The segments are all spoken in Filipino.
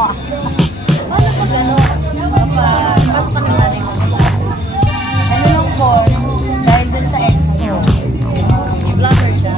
Paano pag ano? Paano ka naman yung Ano lang po, dahil dun sa ex ko. vlogger siya?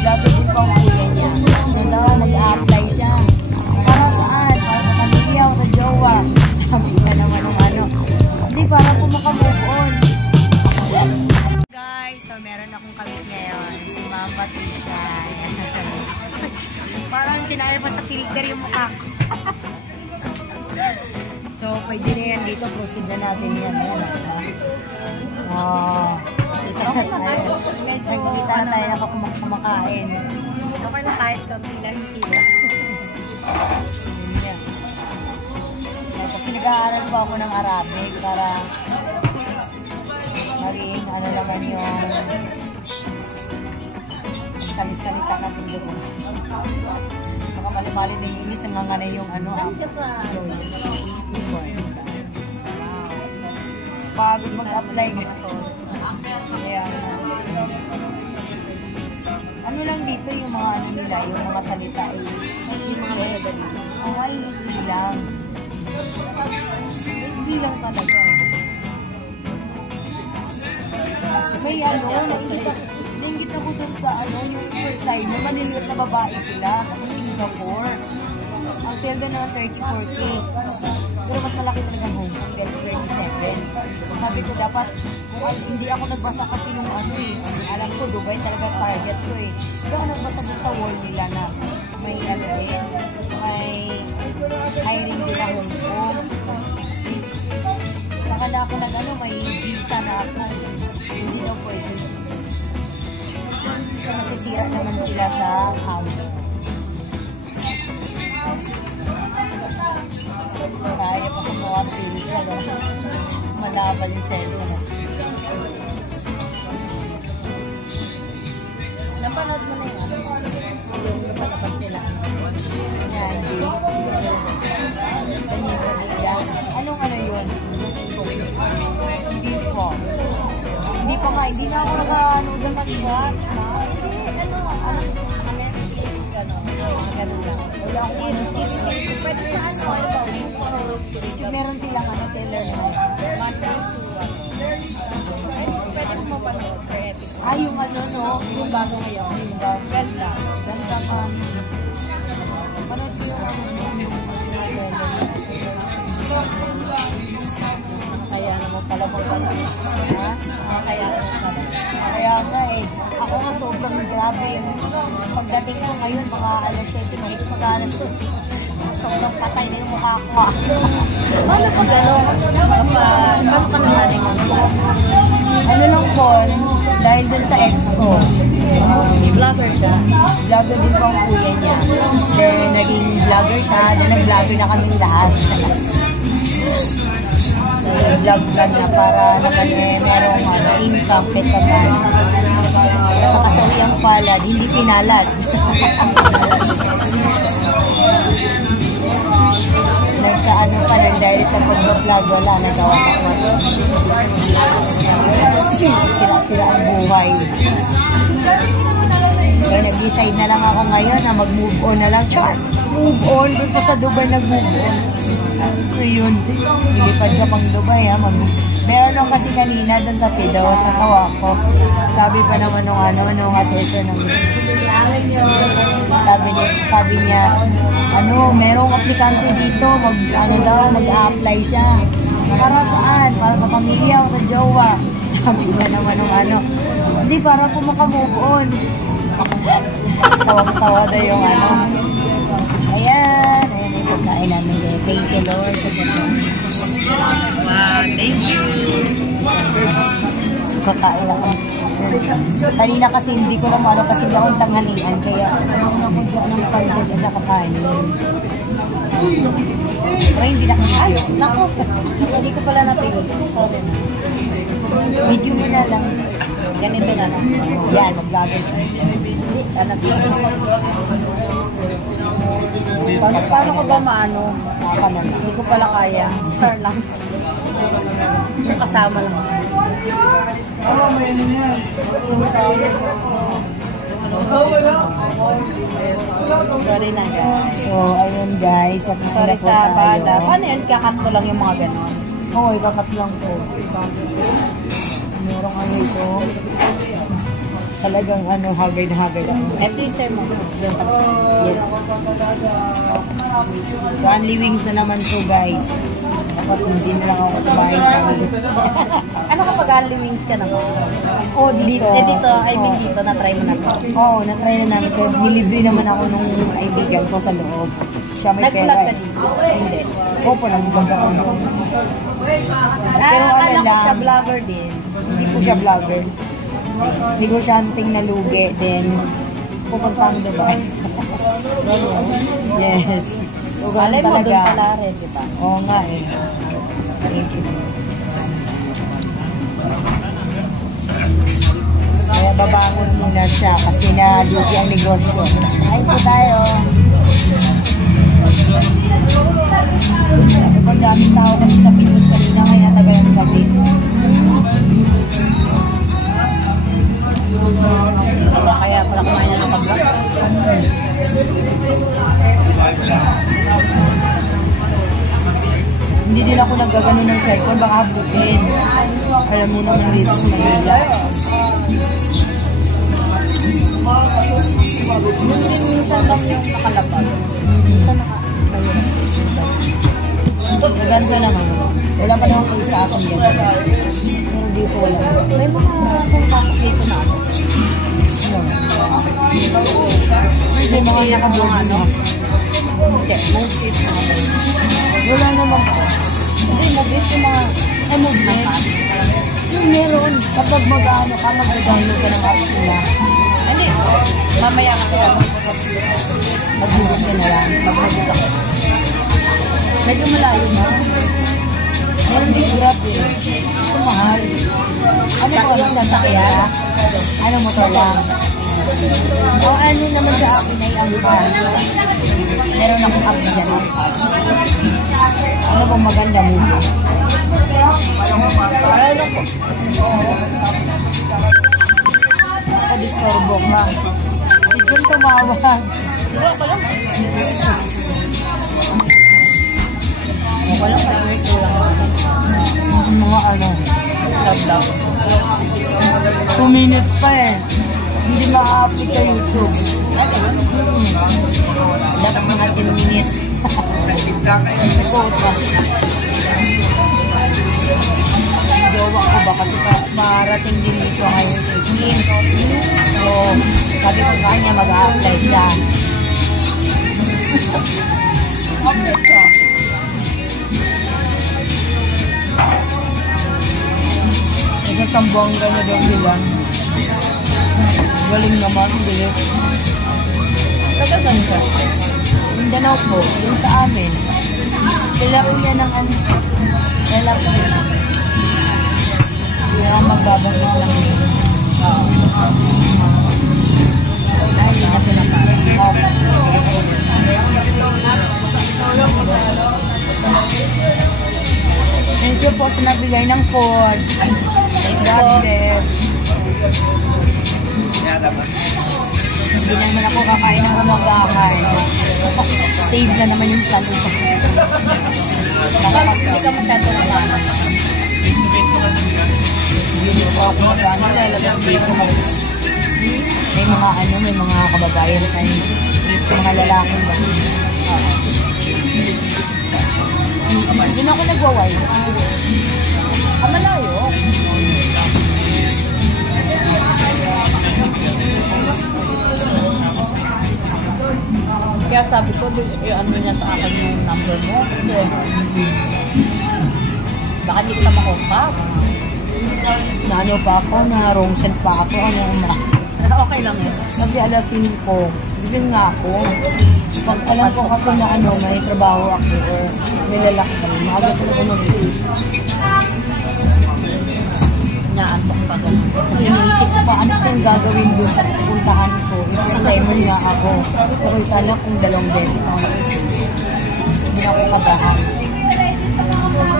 Vlogger din po ang kuya niya. So daw, mag-a-apply siya. Para saan? Para sa pamilya o sa jowa. Sabi ka naman ng ano. Hindi, para po makamove on. Guys, so meron akong kamit ngayon. Si Ma'am Patricia. Parang kinaya pa sa filter yung mukha ko. So, pwede na yan dito. Proceed na natin yan. Oh. Kita na tayo. Nagkita na tayo na kumakain. Okay na kahit kami lang kita. Kasi nag-aaral po ako ng Arabic para maging ano naman yung salita natin doon. Baka malimali na yung inis, nanganganay yung ano. Saan ka sa? Pagod mag-apply na to. Kaya, ano lang dito yung mga ano nila, yung mga salita eh. Yung mga madali. Ay, hindi lang. Hindi lang talaga. May ano, nainggit ako dun sa ano, yung first time, yung maliliit na babae sila, kasi Singapore. Ang sweldo na 34K. Pero mas malaki talaga ang Hong Kong, 27. Sabi ko dapat, hindi ako nagbasa kasi yung ano eh. Alam ko, Dubai talaga target ko eh. Pero ako nagbasa dun sa wall nila na may ano din, may hiring din na Hong Kong. Saka na ako nag ano, may visa na ako. Hindi daw pwede. So masisira naman sila sa house. Kaya pa sa mga pili ka, malaban yung cellphone. Napanood mo na yun? Yung napalabas nila. Yan, yan. Anong ano yun? Hindi po. Hindi pa nga, hindi na ako nag-anood ng mag-watch. Netflix ka, no? Ganun lang. Wala akong ano sa Pwede sa ano, ano ba? YouTube. Meron silang ano, teller. Pwede mo mapanood per episode. Ah, yung ano, no? Yung bago ngayon. Ganda. Ganda ka. Panood ko yung Kaya naman pala magpanood. ha? Kaya naman pala. Kaya nga eh. Ako nga sobrang grabe. Pagdating ko ngayon, mga alas 7, mahigit mag-alas 8. Sobrang patay na yung mukha ko. Paano pag ano? Paano ka naman yung Ano lang po, dahil dun sa ex ko. vlogger siya? Vlogger din po ang kuya niya. Then, naging vlogger siya. Then, nag-vlogger na kami lahat. Vlog na para naman eh, merong income kita na. Sa kasawiyang palad, hindi pinalad. Nagkaano pa rin dahil sa pag-vlog wala, nagawa ko. Sira ang buhay. Kaya nag-decide na lang ako ngayon na mag-move on na lang. Char! Move on! Doon po sa Dubai nag-move on. So yun, nilipad ka pang Dubai ha. Meron lang kasi kanina doon sa Pidaw, sa tawa ko. Sabi pa naman nung aseso ng sabi niya, merong aplikante dito, mag-a-apply siya. Para saan? Para sa pamilya o sa jowa. Sabi pa naman nung hindi, para po makamove on. Tawag-tawa daw yung Ayan yung pagkain namin. Thank you, Lord. Wow, thank you. So, kakain ako. Kanina kasi hindi ko naman kasi hindi akong tanghalian. Kaya ako dyan ng pansit at saka kanin. Ay, hindi na kami. Ay, naku. Hindi ko pala napili. Sorry. Video mo na lang. Ganito na lang. Yan, mag-vlogger. Paano ko ba maano? Naka na lang. Hindi ko pala kaya. Share lang. Yung kasama lang. Sorry na guys. So, ayun guys. At Sorry sa bala. Paano yun? Kakat mo lang yung mga ganon? Oo, ikakat lang po. Merong ano ito. Talagang ano, hagay na hagay lang. Ito yung sir mo. Yes. So, only wings na naman to guys. Dapat hindi na lang ako kumain kami. Ano kapag only wings ka naman? Oh, dito. Dito, I mean dito, na-try mo na to. Oo, na-try na namin. Kaya nilibre naman ako nung kaibigan ko sa loob. Siya may Nag-vlog pera. ka dito? Hindi. Opo, nag-vlog ako. Pero Akala ano ko lang, siya vlogger din. hindi po siya vlogger. Negosyanteng na lugi, then pupunta ang Dubai. Yes. So, Malay mo doon pala rin, di ba? Oo nga eh. Thank you. Kaya babangon muna siya kasi na-lugi ang negosyo. Ay po tayo. Kapag daming tao kasi sa Pinos kanina, kaya natagalan kami. Kaya pala kumain na ng pag-vlog. Hindi din ako naggagano ng cellphone, baka abutin. Alam mo naman dito sa Manila. Minsan lang yung nakalabas. Minsan Maganda naman. Wala pa naman kayo sa akin yan. Pero dito wala. may mga kumpasok dito na ano. Kasi mga nakablog ano? Hindi, may street na. Wala naman po. Hindi, mabit yung mga Movement. Meron. Kapag mag-ano ka, mag-download ka ng apps nila. Hindi, mamaya kasi ako. Mag-visit ka na lang. Mag-visit ako. Medyo malayo na. Meron din grab eh. Ito mahal. Ano po ang sasakyan? Ano motor lang? O ano naman sa akin ay ang meron akong app dyan. Ano pong maganda mo? Para lang po. Nakadisturbo ka. Si Jun tumawag. Wala pa yung ito lang. Mga ano. Love. 2 minutes pa eh. Hindi ma-upload sa YouTube. Dapat mga 10 minutes. Jowa ko ba kasi marating din dito ngayon sa team. So, sabi ko sa kanya mag-a-apply siya. Apply ka. Kasi sambuanga na daw sila. Galing naman, bilis. Kagasan ka. Mindanao po, yung sa amin. Kailangan ko niya ng ano. Kailangan ko niya. Kaya magbabanggit lang yun. Dahil hindi na pinapara. Thank you po sa nabigay ng food. God bless. Hindi naman ako kakain ng kamagahan. Save na naman yung plan ko. Hindi ka masyado naman. Hindi po ako magano. May mga ano, may mga kababayan tayo. May mga lalaki ba? Doon ako nagwaway. Malayo. Kaya sabi ko, ano niya sa akin yung number mo. Kasi, baka hindi ko na makontak. Na ano pa ako, na wrong send pa ako. Okay lang yun. Kasi alas 5, bigyan nga ako. Pag alam ko ako na ano, may trabaho ako or may lalaki kami, maaga talaga mag-isip. Naantok pa ganun. Kasi naisip ko pa, ano kang gagawin doon sa pupuntahan ko? Sa timer nga ako. Pero sana kung 2 beses ako naisip. Hindi ako kagahan.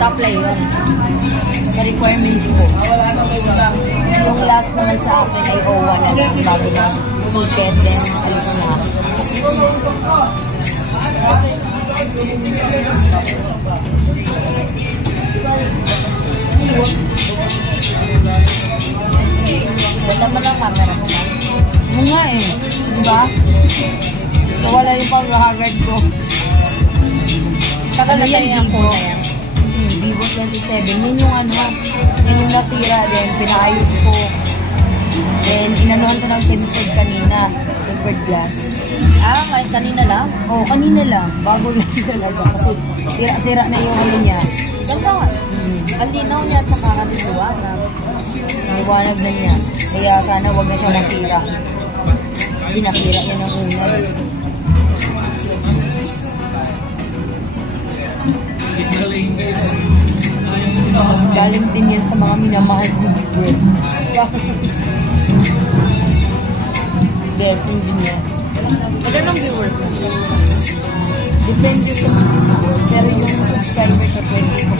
Sa play yun. Sa requirements ko. Yung last naman sa akin ay OWA na lang bago na ticket, then alis na. Wala mo lang camera ko, ma'am. Yung nga eh. Diba? Nawala yung pang-haggard ko. Tagal na yan yung phone na yan. Vivo 27. Yun yung ano, yun yung nasira din. Pinaayos ko. Then, inanuhan ko ng tempered kanina. Tempered glass. Ah, kahit kanina lang? Oo, kanina lang. Bago lang talaga. Kasi sira-sira na yung ano niya. Ganda nga. Ang linaw niya at nakakaliwanag. Liwanag na niya. Kaya sana wag na siya nasira. Kasi nasira niya ng una. Galing din yan sa mga minamahal ko bread. Blessing din yan. Maganda ng viewer ko. Depende sa viewer. Pero yung subscriber sa 20 ko.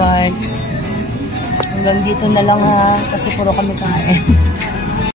Guys, hanggang dito na lang ha, kasi puro kami kain.